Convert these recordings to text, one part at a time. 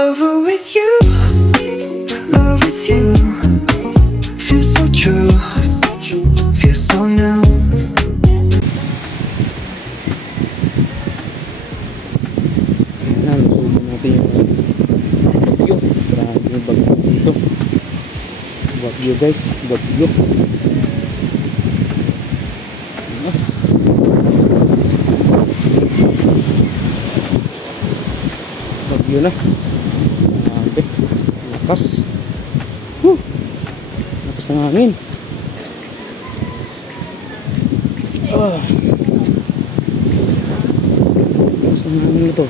Over with you, love with you. Feel so true, feel so new. Ayan, lusugan natin yung bagyo. Grabe yung bagyo dito. Bagyo guys, bagyo. Bagyo na. Grabe. Lakas. Lakas ng hangin. Lakas ng hangin ito.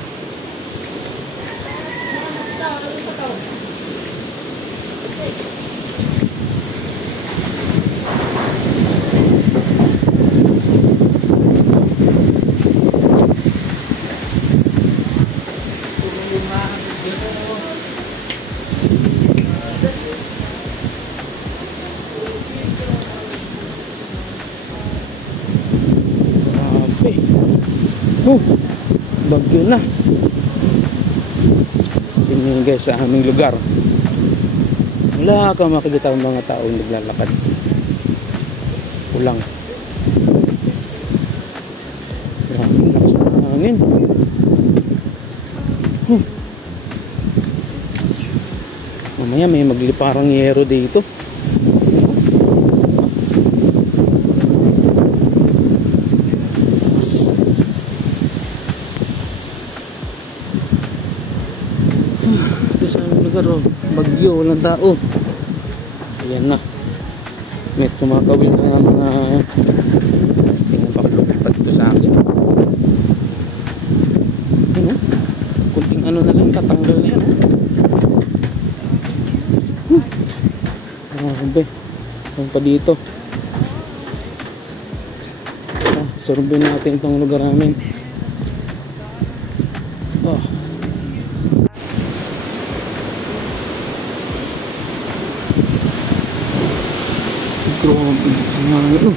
Bagyo na. Tingnan guys sa aming lugar. Wala kang makikita ang mga taong naglalakad. Kulang. Grabe, lakas ng hangin. Mamaya may magliparang yero dito. Bagyo, walang tao. Ayan na. May kumakawin na nga mga tingnan pa kalupit dito sa akin. Ano? Kunting ano na lang, tatanggal na yan. Grabe. Ano pa dito? Sorbin natin itong lugar namin. Grabe sa mga ito.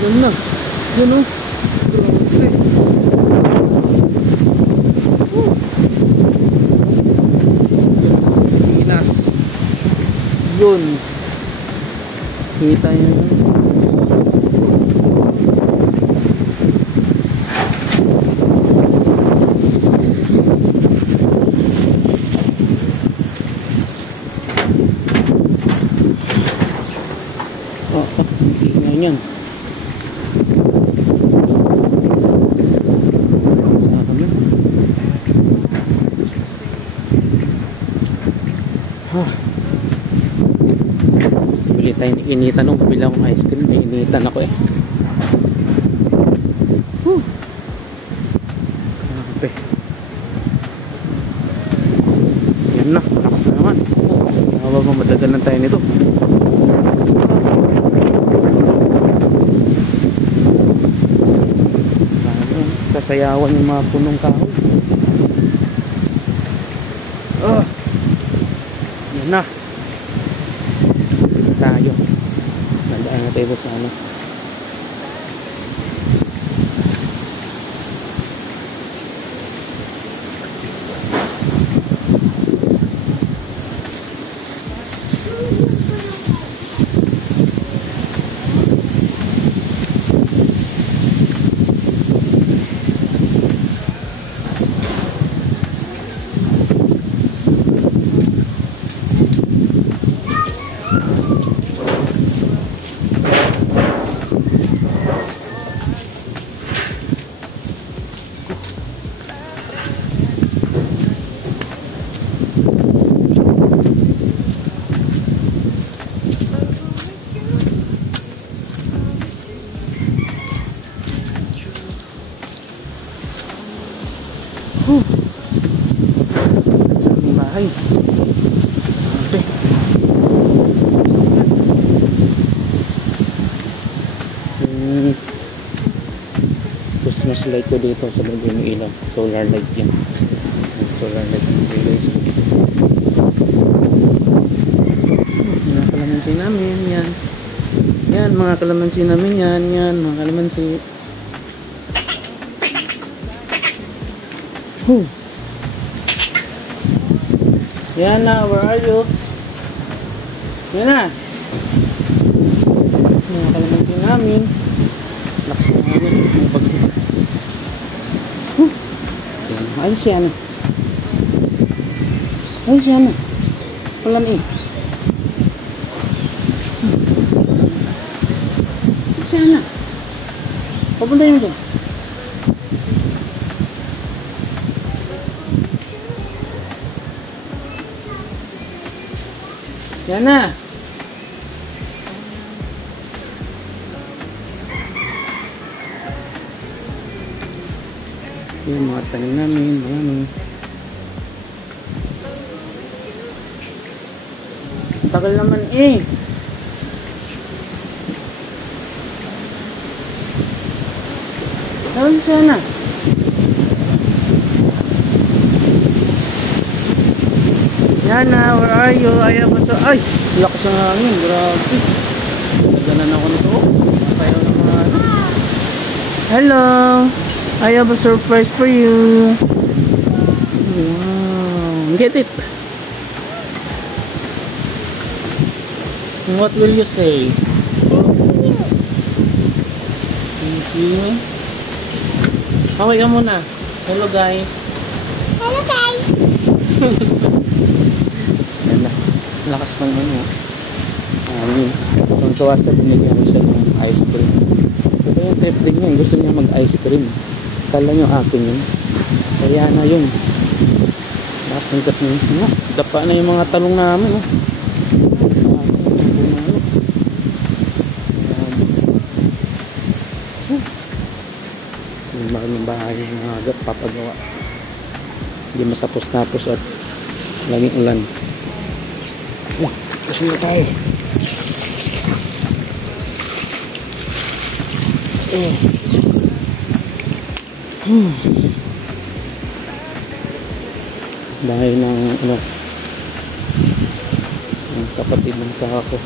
Yan na. Yan o. Grabe. Pinas. Yun. Kita yan. Yan. Saan kami? Bili tayo ni initan nung kabila akong ice cream. May initan ako eh. Grabe. Yan na. Lakas na naman. Madagal tayo nito. Sasayawan yung mga punong kahoy. Yan na. Tayo. Nandaan na tayo sa ano. Sa aming bahay. Okay. Christmas light ko dito sa loob ng ilaw. Solar light yan. Solar light ng guys. Pinapalamansin namin yan. Yan, mga kalamansi namin yan. Yan, mga kalamansi. Whew. Yan na, where are you? Yan na. Mga kalamansi namin. Lakas na namin. Yung bagyo. Yan, ayos yan. Ayos yan. Walang eh. Sana. Papunta yun dyan. Yan na. Yung mga tanim namin. Marami. Tagal naman eh. Saan siya na? Yana, where are you? Ayaw ba ito? Ay! Lakas ng hangin. Grabe. Naganan ako nito. Ayaw na mga ano. Hello! I have a surprise for you. Wow. Get it. What will you say? Thank you. Kaway ka muna. Hello guys. Hello guys. Yan na. Lakas ng ano. Kung tuwa sa binigyan ko siya ng ice cream. Ito yung trip din niya. Gusto niya mag-ice cream. Kala nyo akin yun. Kaya na yun. Lakas ng trip niya. Dapa na yung mga talong namin. Oh. Maraming bahay ng mga papagawa. Hindi matapos-tapos at laging ulan. Kasi na tayo. Bahay ng ano, ng kapatid ng saka ko.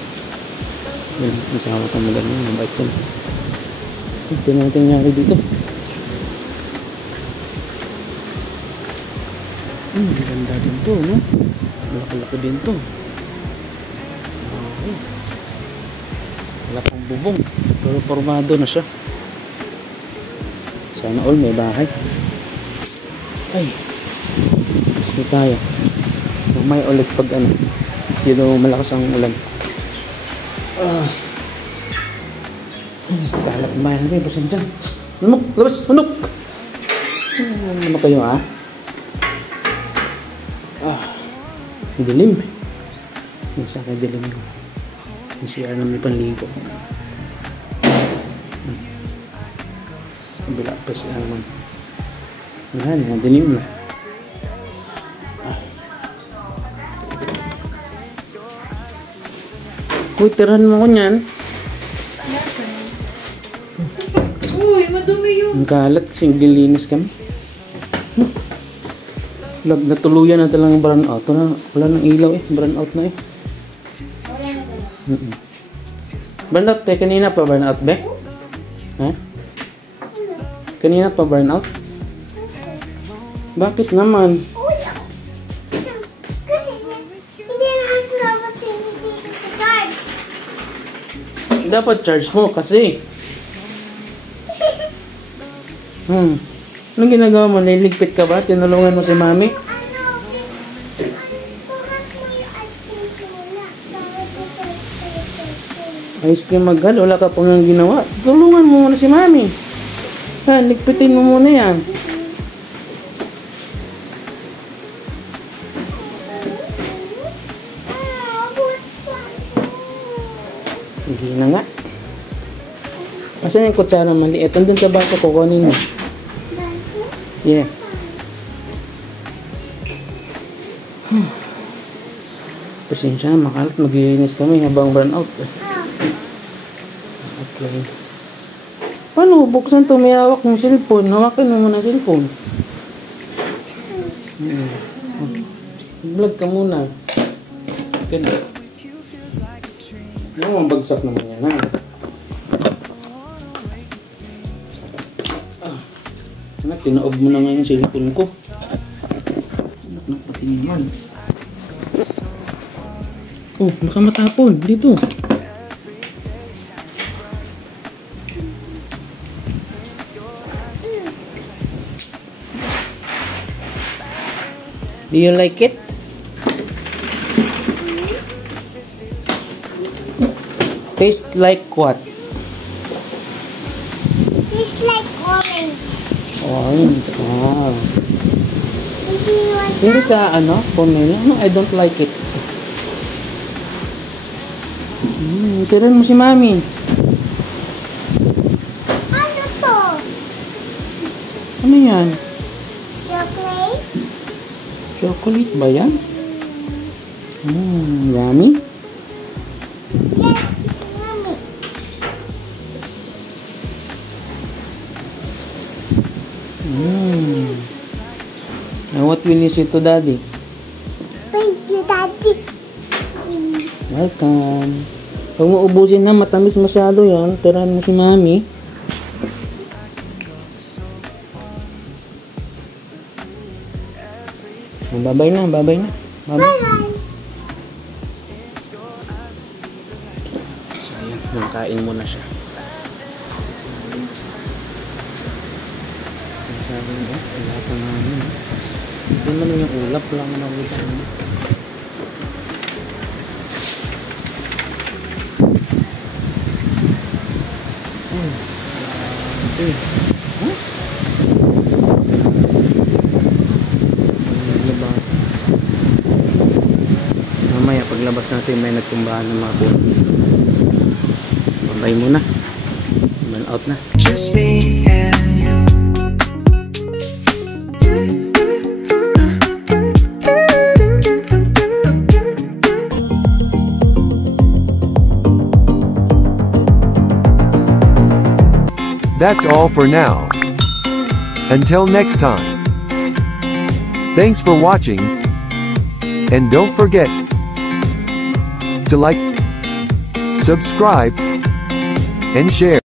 Yun, isama ko maganda yung bike ko. Ito natin nangyari dito. Ganda din to, no? Malaki-laki din to. Okay. Wala pang bubong. Pero formado na siya. Sana all may bahay. Ay. Kasi tayo. May ulit pag ano. Sino malakas ang ulan. Talap na bayan natin. Basan dyan. Manok! Labas! Manok! Ano kayo ha? Dilim. Yung sa akin dilim yung CR namin panligo. Bila pa siya naman. Yan, dilim na. Uy, tirahan mo ko niyan. Uy, madumi yun. Ang kalat kasi gilinis kami. Natuluyan na talagang brown out. Wala nang ilaw eh. Brown out na eh. Burn out be? Kanina pa burn out be? Ha? Kanina pa burn out? Bakit naman? Uy, kasi hindi naman dapat hindi sa charge. Dapat charge mo kasi. Anong ginagawa mo? Niligpit ka ba? Tinulungan mo si mami? Bukas mo yung ice cream ko muna. Ice cream maghal? Wala ka pang ang ginawa. Tulungan mo muna si mami. Ha, ligpitin mo muna yan. Sige na nga. Asan yung kutsara maliit? Andun sa baso ko, kunin mo. Yeah. Pasensya na, makalat. Maglilinis kami habang run out. Okay. Paano? Buksan to. May hawak yung cellphone. Hawakin mo muna cellphone. Vlog ka muna. Ganda. Ano, mabagsak naman yan ha. Anak, tinaob mo na nga yung cellphone ko. Anak ng pati naman. Oh, baka matapon. Dito. Do you like it? Tastes like what? Tastes like orange. Orange. Wow. Do you want Pero some? sa ano, pomelo? No, I don't like it. Tiran mo si Mami. Ano to? Ano yan? Chocolate? Chocolate ba yan? Yummy. Yes, it's yummy. Now what will you say to Daddy? Thank you, Daddy. Welcome. Huwag mo ubusin na, matamis masyado yan. Tirahan mo si Mami. Babay na, babay na. Babay. Bye-bye. So, ayan, nakain mo na siya. Sabi mo, wala sa namin. Ito naman yung ulap lang na nakita mo. Mamaya paglabas natin may nagtumbahan ng mga puno. Babay muna. Man out na. Just me and you. That's all for now. Until next time. Thanks for watching. And don't forget to like, subscribe, and share.